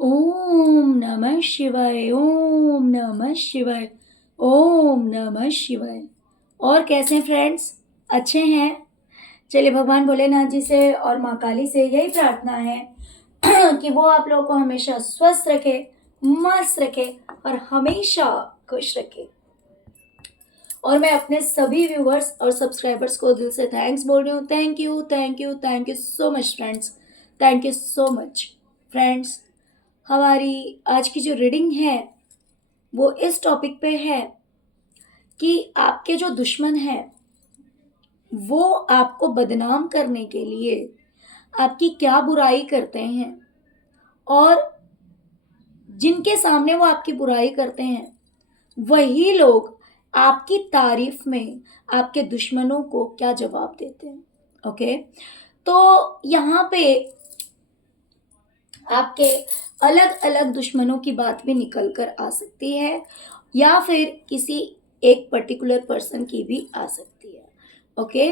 ओम नमः शिवाय, ओम नमः शिवाय, ओम नमः शिवाय। और कैसे हैं फ्रेंड्स? अच्छे हैं? चलिए भगवान भोलेनाथ जी से और माँ काली से यही प्रार्थना है कि वो आप लोगों को हमेशा स्वस्थ रखे, मस्त रखे और हमेशा खुश रखे। और मैं अपने सभी व्यूवर्स और सब्सक्राइबर्स को दिल से थैंक्स बोल रही हूँ। Thank you, thank you, thank you so much friends. Thank you so much friends. हमारी आज की जो रीडिंग है वो इस टॉपिक पे है कि आपके जो दुश्मन हैं वो आपको बदनाम करने के लिए आपकी क्या बुराई करते हैं, और जिनके सामने वो आपकी बुराई करते हैं वही लोग आपकी तारीफ में आपके दुश्मनों को क्या जवाब देते हैं। ओके, तो यहाँ पे आपके अलग अलग दुश्मनों की बात भी निकल कर आ सकती है, या फिर किसी एक पर्टिकुलर पर्सन की भी आ सकती है। ओके,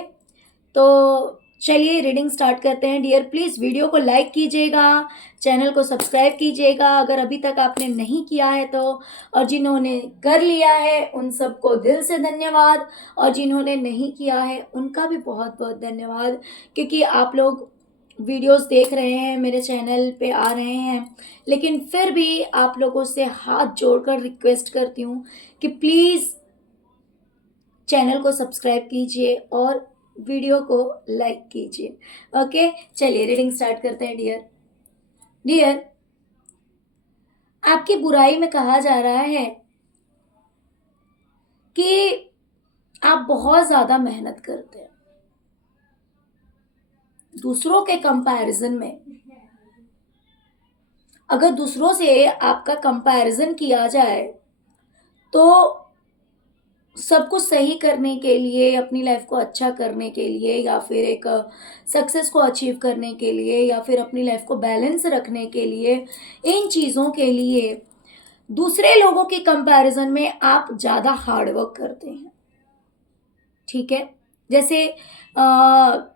तो चलिए रीडिंग स्टार्ट करते हैं। डियर प्लीज़ वीडियो को लाइक कीजिएगा, चैनल को सब्सक्राइब कीजिएगा अगर अभी तक आपने नहीं किया है तो, और जिन्होंने कर लिया है उन सबको दिल से धन्यवाद, और जिन्होंने नहीं किया है उनका भी बहुत बहुत धन्यवाद, क्योंकि आप लोग वीडियोस देख रहे हैं, मेरे चैनल पे आ रहे हैं, लेकिन फिर भी आप लोगों से हाथ जोड़कर रिक्वेस्ट करती हूँ कि प्लीज़ चैनल को सब्सक्राइब कीजिए और वीडियो को लाइक कीजिए। ओके, चलिए रीडिंग स्टार्ट करते हैं। डियर डियर, आपकी बुराई में कहा जा रहा है कि आप बहुत ज़्यादा मेहनत करते हैं दूसरों के कंपैरिजन में। अगर दूसरों से आपका कंपैरिजन किया जाए तो सब कुछ सही करने के लिए, अपनी लाइफ को अच्छा करने के लिए, या फिर एक सक्सेस को अचीव करने के लिए, या फिर अपनी लाइफ को बैलेंस रखने के लिए, इन चीज़ों के लिए दूसरे लोगों के कंपैरिजन में आप ज़्यादा हार्ड वर्क करते हैं। ठीक है, जैसे अ,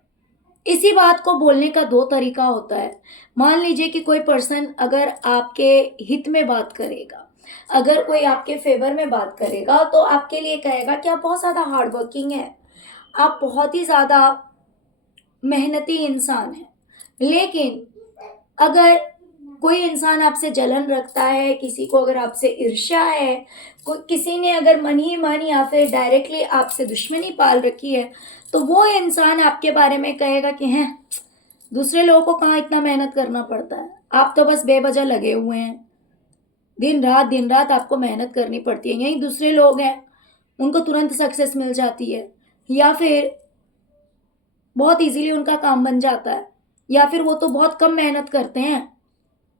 इसी बात को बोलने का दो तरीका होता है। मान लीजिए कि कोई पर्सन अगर आपके हित में बात करेगा, अगर कोई आपके फेवर में बात करेगा तो आपके लिए कहेगा कि आप बहुत ज़्यादा हार्ड वर्किंग हैं, आप बहुत ही ज़्यादा मेहनती इंसान हैं। लेकिन अगर कोई इंसान आपसे जलन रखता है, किसी को अगर आपसे ईर्ष्या है, किसी ने अगर मन ही मन या फिर डायरेक्टली आपसे दुश्मनी पाल रखी है, तो वो इंसान आपके बारे में कहेगा कि हैं, दूसरे लोगों को कहाँ इतना मेहनत करना पड़ता है, आप तो बस बेवजह लगे हुए हैं, दिन रात आपको मेहनत करनी पड़ती है। यही दूसरे लोग हैं, उनको तुरंत सक्सेस मिल जाती है, या फिर बहुत इजीली उनका काम बन जाता है, या फिर वो तो बहुत कम मेहनत करते हैं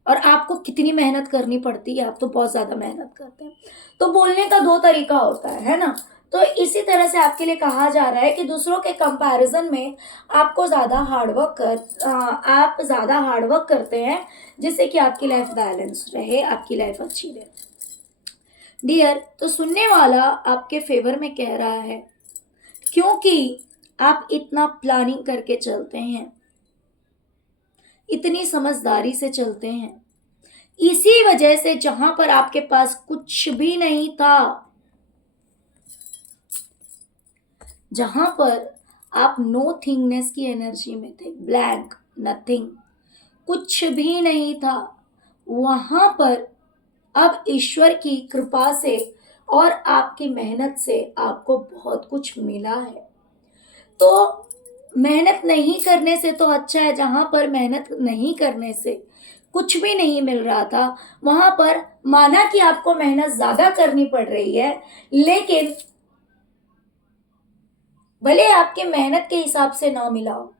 और आपको कितनी मेहनत करनी पड़ती है, आप तो बहुत ज़्यादा मेहनत करते हैं। तो बोलने का दो तरीका होता है ना? तो इसी तरह से आपके लिए कहा जा रहा है कि दूसरों के कंपैरिजन में आपको आप ज़्यादा हार्ड वर्क करते हैं, जिससे कि आपकी लाइफ बैलेंस रहे, आपकी लाइफ अच्छी रहे। डियर, तो सुनने वाला आपके फेवर में कह रहा है, क्योंकि आप इतना प्लानिंग करके चलते हैं, इतनी समझदारी से चलते हैं, इसी वजह से जहां पर आपके पास कुछ भी नहीं था, जहां पर आप नो थिंगनेस की एनर्जी में थे, ब्लैंक, नथिंग, कुछ भी नहीं था, वहां पर अब ईश्वर की कृपा से और आपकी मेहनत से आपको बहुत कुछ मिला है। तो मेहनत नहीं करने से तो अच्छा है, जहां पर मेहनत नहीं करने से कुछ भी नहीं मिल रहा था, वहां पर माना कि आपको मेहनत ज्यादा करनी पड़ रही है, लेकिन भले आपके मेहनत के हिसाब से ना मिला हो,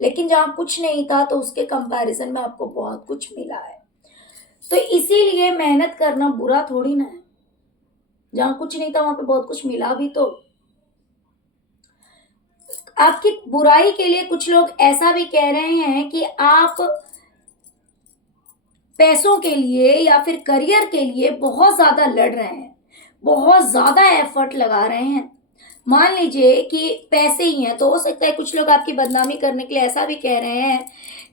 लेकिन जहां कुछ नहीं था तो उसके कंपैरिजन में आपको बहुत कुछ मिला है। तो इसीलिए मेहनत करना बुरा थोड़ी ना है, जहां कुछ नहीं था वहां पे बहुत कुछ मिला भी तो। आपकी बुराई के लिए कुछ लोग ऐसा भी कह रहे हैं कि आप पैसों के लिए या फिर करियर के लिए बहुत ज्यादा लड़ रहे हैं, बहुत ज्यादा एफर्ट लगा रहे हैं। मान लीजिए कि पैसे ही हैं, तो हो सकता है कुछ लोग आपकी बदनामी करने के लिए ऐसा भी कह रहे हैं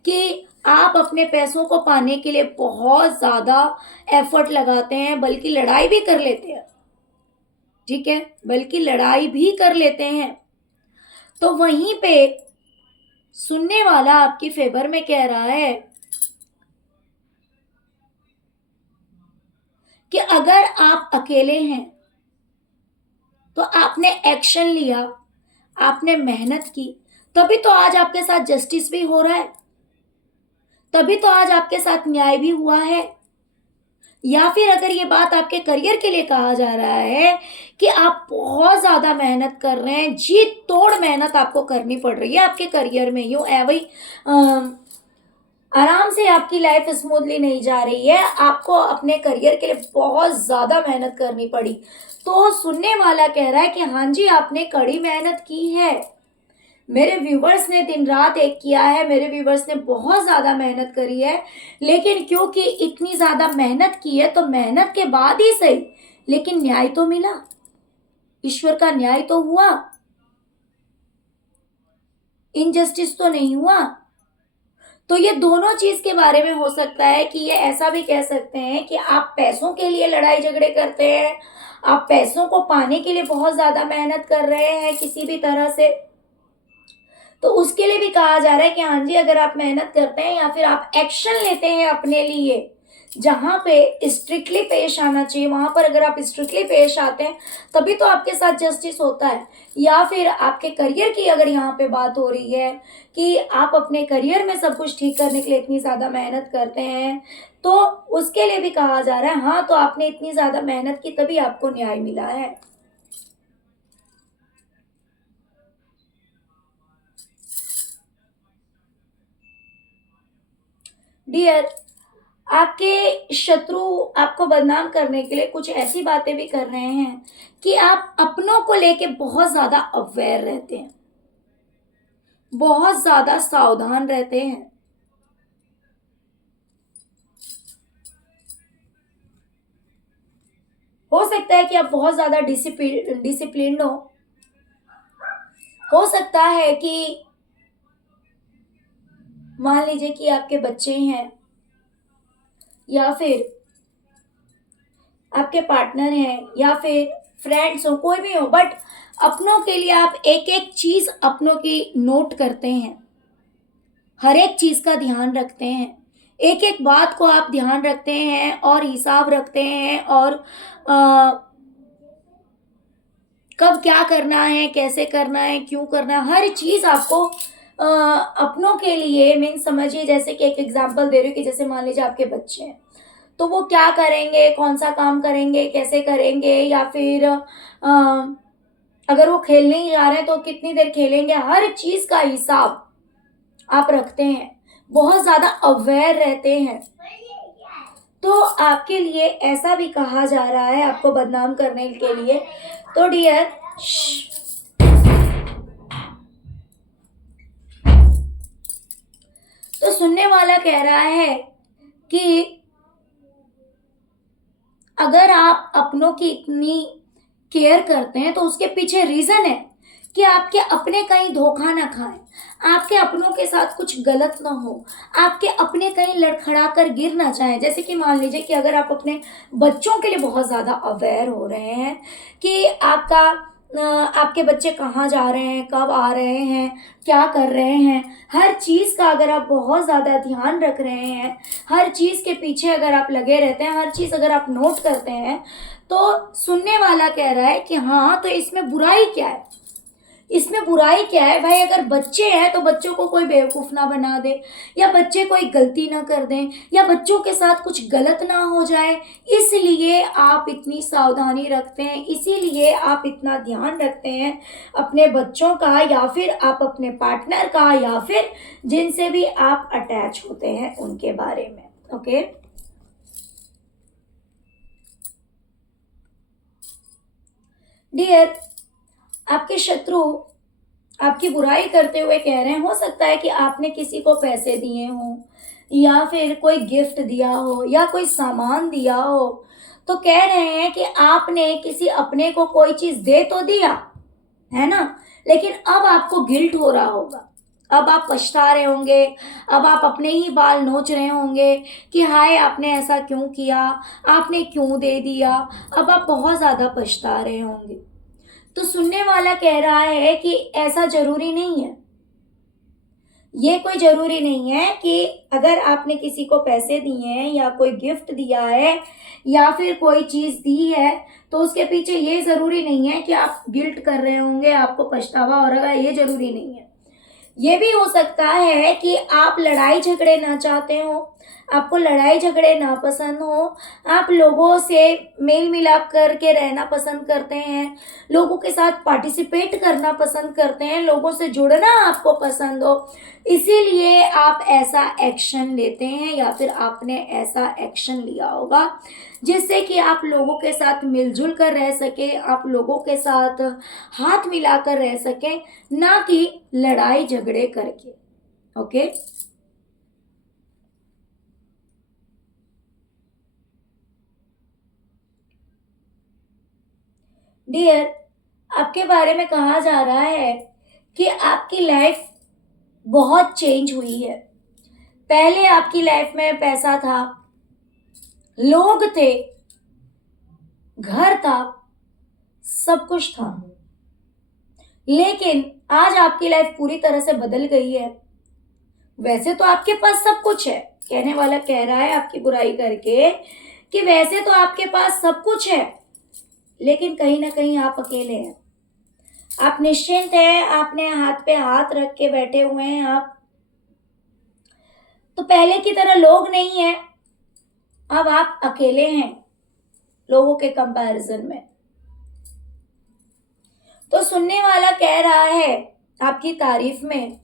कि आप अपने पैसों को पाने के लिए बहुत ज़्यादा एफर्ट लगाते हैं, बल्कि लड़ाई भी कर लेते हैं, ठीक है? बल्कि लड़ाई भी कर लेते हैं। तो वहीं पे सुनने वाला आपकी फ़ेवर में कह रहा है कि अगर आप अकेले हैं, तो आपने एक्शन लिया, आपने मेहनत की, तभी तो आज आपके साथ जस्टिस भी हो रहा है, तभी तो आज आपके साथ न्याय भी हुआ है। या फिर अगर ये बात आपके करियर के लिए कहा जा रहा है कि आप बहुत ज़्यादा मेहनत कर रहे हैं, जी तोड़ मेहनत आपको करनी पड़ रही है आपके करियर में, यूँ वही आराम से आपकी लाइफ स्मूथली नहीं जा रही है, आपको अपने करियर के लिए बहुत ज़्यादा मेहनत करनी पड़ी। तो सुनने वाला कह रहा है कि हाँ जी, आपने कड़ी मेहनत की है। मेरे व्यूवर्स ने दिन रात एक किया है, मेरे व्यूवर्स ने बहुत ज़्यादा मेहनत करी है, लेकिन क्योंकि इतनी ज़्यादा मेहनत की है, तो मेहनत के बाद ही सही, लेकिन न्याय तो मिला, ईश्वर का न्याय तो हुआ, इनजस्टिस तो नहीं हुआ। तो ये दोनों चीज़ के बारे में हो सकता है कि ये ऐसा भी कह सकते हैं कि आप पैसों के लिए लड़ाई झगड़े करते हैं, आप पैसों को पाने के लिए बहुत ज़्यादा मेहनत कर रहे हैं किसी भी तरह से। तो उसके लिए भी कहा जा रहा है कि हाँ जी, अगर आप मेहनत करते हैं या फिर आप एक्शन लेते हैं अपने लिए, जहाँ पे स्ट्रिक्टली पेश आना चाहिए, वहाँ पर अगर आप स्ट्रिक्टली पेश आते हैं, तभी तो आपके साथ जस्टिस होता है। या फिर आपके करियर की अगर यहाँ पे बात हो रही है कि आप अपने करियर में सब कुछ ठीक करने के लिए इतनी ज़्यादा मेहनत करते हैं, तो उसके लिए भी कहा जा रहा है हाँ, तो आपने इतनी ज़्यादा मेहनत की तभी आपको न्याय मिला है। डियर, आपके शत्रु आपको बदनाम करने के लिए कुछ ऐसी बातें भी कर रहे हैं कि आप अपनों को लेके बहुत ज़्यादा अवेयर रहते हैं, बहुत ज़्यादा सावधान रहते हैं। हो सकता है कि आप बहुत ज़्यादा डिसिप्लिन्ड हो सकता है कि मान लीजिए कि आपके बच्चे हैं या फिर आपके पार्टनर हैं या फिर फ्रेंड्स हो, कोई भी हो, बट अपनों के लिए आप एक एक चीज़ अपनों की नोट करते हैं, हर एक चीज़ का ध्यान रखते हैं, एक एक बात को आप ध्यान रखते हैं और हिसाब रखते हैं, और कब क्या करना है, कैसे करना है, क्यों करना है, हर चीज़ आपको अपनों के लिए मीन्स समझिए, जैसे कि एक एग्जांपल दे रही हूँ कि जैसे मान लीजिए आपके बच्चे हैं, तो वो क्या करेंगे, कौन सा काम करेंगे, कैसे करेंगे, या फिर अगर वो खेलने ही जा रहे हैं तो कितनी देर खेलेंगे, हर चीज़ का हिसाब आप रखते हैं, बहुत ज़्यादा अवेयर रहते हैं। तो आपके लिए ऐसा भी कहा जा रहा है आपको बदनाम करने के लिए। तो डियर, तो सुनने वाला कह रहा है कि अगर आप अपनों की इतनी केयर करते हैं, तो उसके पीछे रीज़न है कि आपके अपने कहीं धोखा ना खाएं, आपके अपनों के साथ कुछ गलत ना हो, आपके अपने कहीं लड़खड़ा कर गिर ना जाएं। जैसे कि मान लीजिए कि अगर आप अपने बच्चों के लिए बहुत ज़्यादा अवेयर हो रहे हैं कि आपके बच्चे कहाँ जा रहे हैं, कब आ रहे हैं, क्या कर रहे हैं, हर चीज़ का अगर आप बहुत ज़्यादा ध्यान रख रहे हैं, हर चीज़ के पीछे अगर आप लगे रहते हैं, हर चीज़ अगर आप नोट करते हैं, तो सुनने वाला कह रहा है कि हाँ, तो इसमें बुराई क्या है, इसमें बुराई क्या है भाई। अगर बच्चे हैं तो बच्चों को कोई बेवकूफ़ ना बना दे, या बच्चे कोई गलती ना कर दें, या बच्चों के साथ कुछ गलत ना हो जाए, इसलिए आप इतनी सावधानी रखते हैं, इसीलिए आप इतना ध्यान रखते हैं अपने बच्चों का, या फिर आप अपने पार्टनर का, या फिर जिनसे भी आप अटैच होते हैं उनके बारे में। ओके डियर, आपके शत्रु आपकी बुराई करते हुए कह रहे हैं, हो सकता है कि आपने किसी को पैसे दिए हों, या फिर कोई गिफ्ट दिया हो, या कोई सामान दिया हो, तो कह रहे हैं कि आपने किसी अपने को कोई चीज़ दे तो दिया, है ना, लेकिन अब आपको गिल्ट हो रहा होगा, अब आप पछता रहे होंगे, अब आप अपने ही बाल नोच रहे होंगे कि हाय आपने ऐसा क्यों किया, आपने क्यों दे दिया। अब आप बहुत ज़्यादा पछता रहे होंगे। तो सुनने वाला कह रहा है कि ऐसा ज़रूरी नहीं है। ये कोई ज़रूरी नहीं है कि अगर आपने किसी को पैसे दिए हैं या कोई गिफ्ट दिया है या फिर कोई चीज़ दी है, तो उसके पीछे ये ज़रूरी नहीं है कि आप गिल्ट कर रहे होंगे, आपको पछतावा हो रहा है, ये ज़रूरी नहीं है। ये भी हो सकता है कि आप लड़ाई झगड़े ना चाहते हो, आपको लड़ाई झगड़े ना पसंद हो, आप लोगों से मेल मिलाप करके रहना पसंद करते हैं, लोगों के साथ पार्टिसिपेट करना पसंद करते हैं, लोगों से जुड़ना आपको पसंद हो, इसीलिए आप ऐसा एक्शन लेते हैं या फिर आपने ऐसा एक्शन लिया होगा जिससे कि आप लोगों के साथ मिलजुल कर रह सके, आप लोगों के साथ हाथ मिलाकर रह सकें, ना कि लड़ाई झगड़े करके। ओके। डियर, आपके बारे में कहा जा रहा है कि आपकी लाइफ बहुत चेंज हुई है। पहले आपकी लाइफ में पैसा था, लोग थे, घर था, सब कुछ था, लेकिन आज आपकी लाइफ पूरी तरह से बदल गई है। वैसे तो आपके पास सब कुछ है, कहने वाला कह रहा है आपकी बुराई करके कि वैसे तो आपके पास सब कुछ है, लेकिन कहीं ना कहीं आप अकेले हैं। आप निश्चिंत हैं, आपने हाथ पे हाथ रख के बैठे हुए हैं। आप तो पहले की तरह लोग नहीं हैं, अब आप अकेले हैं लोगों के कंपैरिजन में। तो सुनने वाला कह रहा है आपकी तारीफ में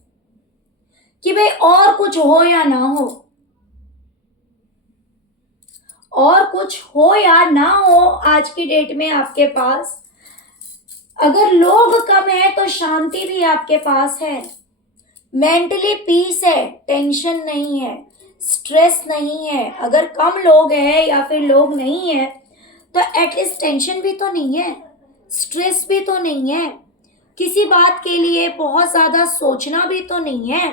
कि भाई और कुछ हो या ना हो, और कुछ हो या ना हो, आज की डेट में आपके पास अगर लोग कम है तो शांति भी आपके पास है, मेंटली पीस है, टेंशन नहीं है, स्ट्रेस नहीं है। अगर कम लोग हैं या फिर लोग नहीं है तो एटलीस्ट टेंशन भी तो नहीं है, स्ट्रेस भी तो नहीं है, किसी बात के लिए बहुत ज़्यादा सोचना भी तो नहीं है।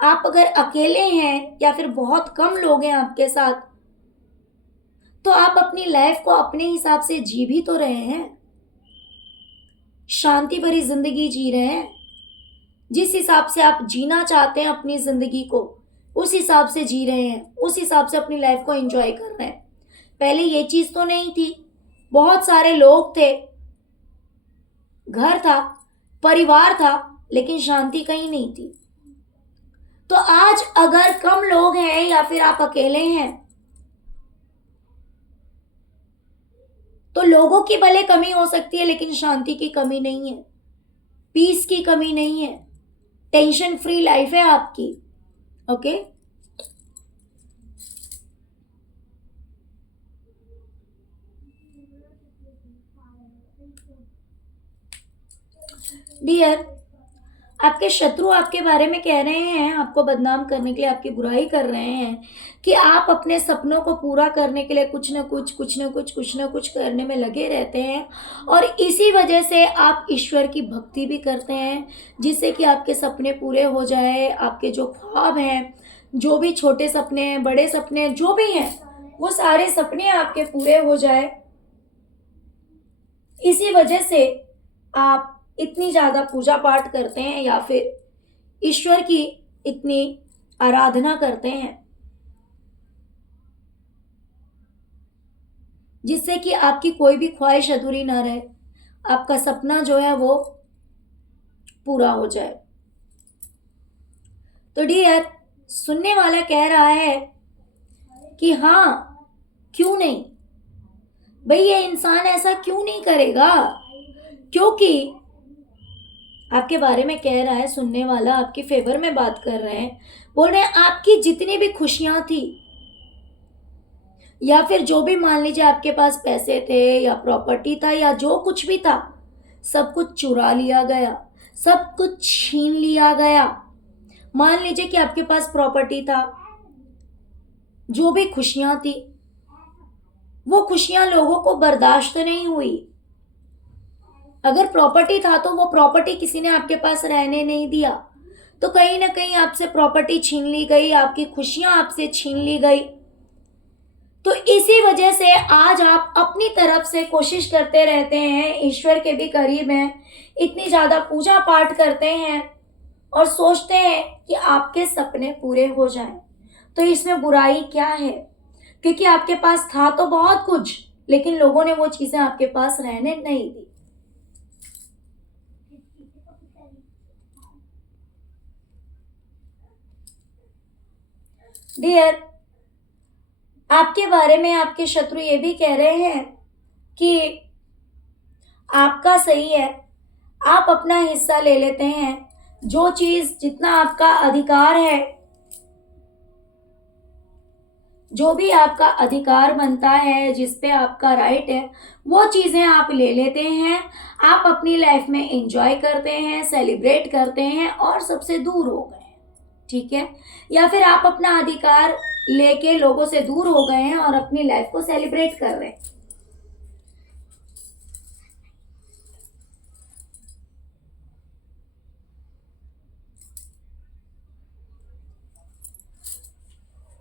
आप अगर अकेले हैं या फिर बहुत कम लोग हैं आपके साथ, तो आप अपनी लाइफ को अपने हिसाब से जी भी तो रहे हैं, शांति भरी जिंदगी जी रहे हैं। जिस हिसाब से आप जीना चाहते हैं अपनी जिंदगी को, उस हिसाब से जी रहे हैं, उस हिसाब से अपनी लाइफ को एंजॉय कर रहे हैं। पहले ये चीज तो नहीं थी, बहुत सारे लोग थे, घर था, परिवार था, लेकिन शांति कहीं नहीं थी। तो आज अगर कम लोग हैं या फिर आप अकेले हैं, तो लोगों की भले कमी हो सकती है, लेकिन शांति की कमी नहीं है, पीस की कमी नहीं है, टेंशन फ्री लाइफ है आपकी। ओके। डियर, आपके शत्रु आपके बारे में कह रहे हैं, आपको बदनाम करने के लिए, आपकी बुराई कर रहे हैं कि आप अपने सपनों को पूरा करने के लिए कुछ ना कुछ कुछ ना कुछ कुछ ना कुछ करने में लगे रहते हैं, और इसी वजह से आप ईश्वर की भक्ति भी करते हैं जिससे कि आपके सपने पूरे हो जाए, आपके जो ख्वाब हैं, जो भी छोटे सपने हैं, बड़े सपने हैं, जो भी हैं, वो सारे सपने आपके पूरे हो जाए। इसी वजह से आप इतनी ज़्यादा पूजा पाठ करते हैं या फिर ईश्वर की इतनी आराधना करते हैं, जिससे कि आपकी कोई भी ख्वाहिश अधूरी ना रहे, आपका सपना जो है वो पूरा हो जाए। तो डियर, सुनने वाला कह रहा है कि हाँ, क्यों नहीं, भाई ये इंसान ऐसा क्यों नहीं करेगा, क्योंकि आपके बारे में कह रहा है सुनने वाला, आपके फेवर में बात कर रहे हैं, बोल रहे हैं आपकी जितनी भी खुशियां थी या फिर जो भी, मान लीजिए आपके पास पैसे थे या प्रॉपर्टी था या जो कुछ भी था, सब कुछ चुरा लिया गया, सब कुछ छीन लिया गया। मान लीजिए कि आपके पास प्रॉपर्टी था, जो भी खुशियां थी, वो खुशियां लोगों को बर्दाश्त नहीं हुई। अगर प्रॉपर्टी था तो वो प्रॉपर्टी किसी ने आपके पास रहने नहीं दिया, तो कहीं ना कहीं आपसे प्रॉपर्टी छीन ली गई, आपकी खुशियां आपसे छीन ली गई। तो इसी वजह से आज आप अपनी तरफ से कोशिश करते रहते हैं, ईश्वर के भी करीब हैं, इतनी ज़्यादा पूजा पाठ करते हैं और सोचते हैं कि आपके सपने पूरे हो जाएं। तो इसमें बुराई क्या है? क्योंकि आपके पास था तो बहुत कुछ, लेकिन लोगों ने वो चीज़ें आपके पास रहने नहीं दी। डियर, आपके बारे में आपके शत्रु ये भी कह रहे हैं कि आपका सही है, आप अपना हिस्सा ले लेते हैं, जो चीज़ जितना आपका अधिकार है, जो भी आपका अधिकार बनता है, जिस पे आपका राइट है, वो चीज़ें आप ले लेते हैं। आप अपनी लाइफ में एंजॉय करते हैं, सेलिब्रेट करते हैं और सबसे दूर हो गए हैं, ठीक है? या फिर आप अपना अधिकार लेके लोगों से दूर हो गए हैं और अपनी लाइफ को सेलिब्रेट कर रहे हैं।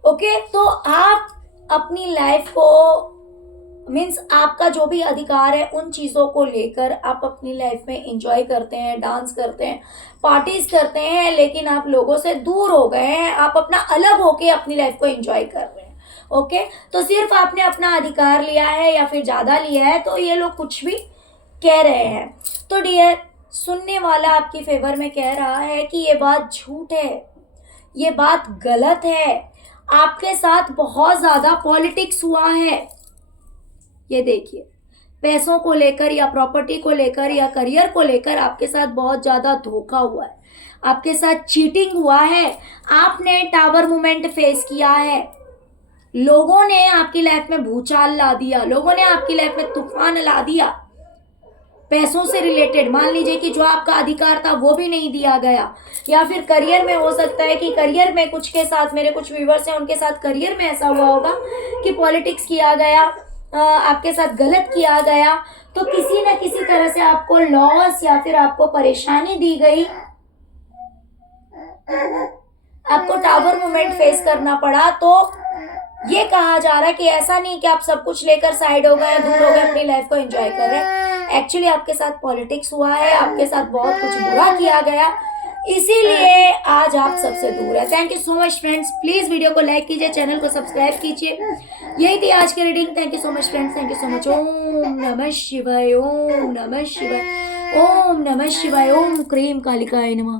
ओके, तो आप अपनी लाइफ को, मीन्स आपका जो भी अधिकार है उन चीज़ों को लेकर आप अपनी लाइफ में एंजॉय करते हैं, डांस करते हैं, पार्टीज करते हैं, लेकिन आप लोगों से दूर हो गए हैं, आप अपना अलग होके अपनी लाइफ को एंजॉय कर रहे हैं। ओके, तो सिर्फ आपने अपना अधिकार लिया है या फिर ज़्यादा लिया है तो ये लोग कुछ भी कह रहे हैं। तो डियर, सुनने वाला आपकी फेवर में कह रहा है कि ये बात झूठ है, ये बात गलत है, आपके साथ बहुत ज़्यादा पॉलिटिक्स हुआ है। ये देखिए, पैसों को लेकर या प्रॉपर्टी को लेकर या करियर को लेकर आपके साथ बहुत ज़्यादा धोखा हुआ है, आपके साथ चीटिंग हुआ है, आपने टावर मूवमेंट फेस किया है, लोगों ने आपकी लाइफ में भूचाल ला दिया, लोगों ने आपकी लाइफ में तूफान ला दिया। पैसों से रिलेटेड मान लीजिए कि जो आपका अधिकार था वो भी नहीं दिया गया, या फिर करियर में हो सकता है कि करियर में कुछ के साथ, मेरे कुछ व्यूवर्स हैं उनके साथ करियर में ऐसा हुआ होगा कि पॉलिटिक्स किया गया, आपके साथ गलत किया गया, तो किसी न किसी तरह से आपको लॉस या फिर आपको परेशानी दी गई, आपको टावर मूवमेंट फेस करना पड़ा। तो ये कहा जा रहा है कि ऐसा नहीं कि आप सब कुछ लेकर साइड हो गए, दूर हो गए, अपनी लाइफ को एंजॉय कर रहे हैं। एक्चुअली आपके साथ पॉलिटिक्स हुआ है, आपके साथ बहुत कुछ बुरा किया गया, इसीलिए आज आप सबसे दूर है। Thank you so much friends, please video को लाइक कीजिए, चैनल को सब्सक्राइब कीजिए। यही थी आज की reading. Thank you so much friends, thank you so much. Om नमः शिवाय, ओम नमः शिवाय, ओम नमः शिवाय, ओम क्रीम कालिकाय नमः।